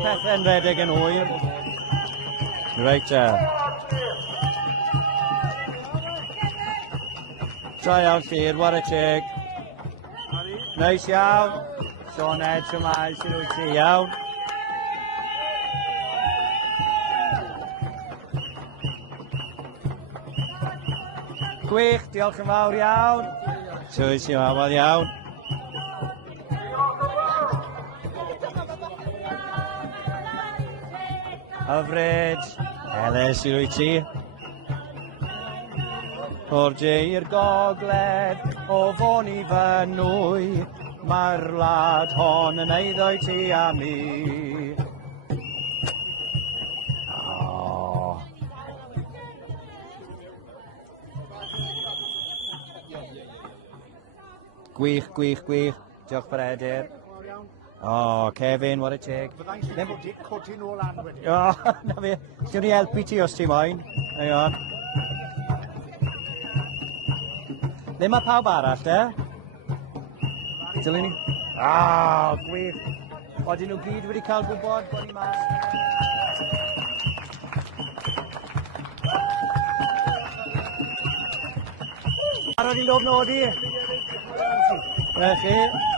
Pethau'n redeg yn hwyr. Reit Try out Llŷr, what a check. Nice iawn. Sioned, Siamai, sy'n wyt ti iawn. Gwych, diolch yn fawr iawn. Tywys i wel iawn. Hyfryd. Heledd sy'n wyt ti. O'r de i'r gogledd, o fon i fy nwy, mae'r wlad hon yn eiddo i ti a mi. Gwych, gwych, gwych. Diolch Peredur. Cefin, what a check. Byddai'n codi nôl an wedi. Na fe. Swn i helpu ti os ti moyn. Hang on. Le mae pawb arall, de? Dylwn ni? Gwych. Oedden nhw gyd wedi cael gwybod bod ni mas. Ar o'n i'n dod nodi. Felly.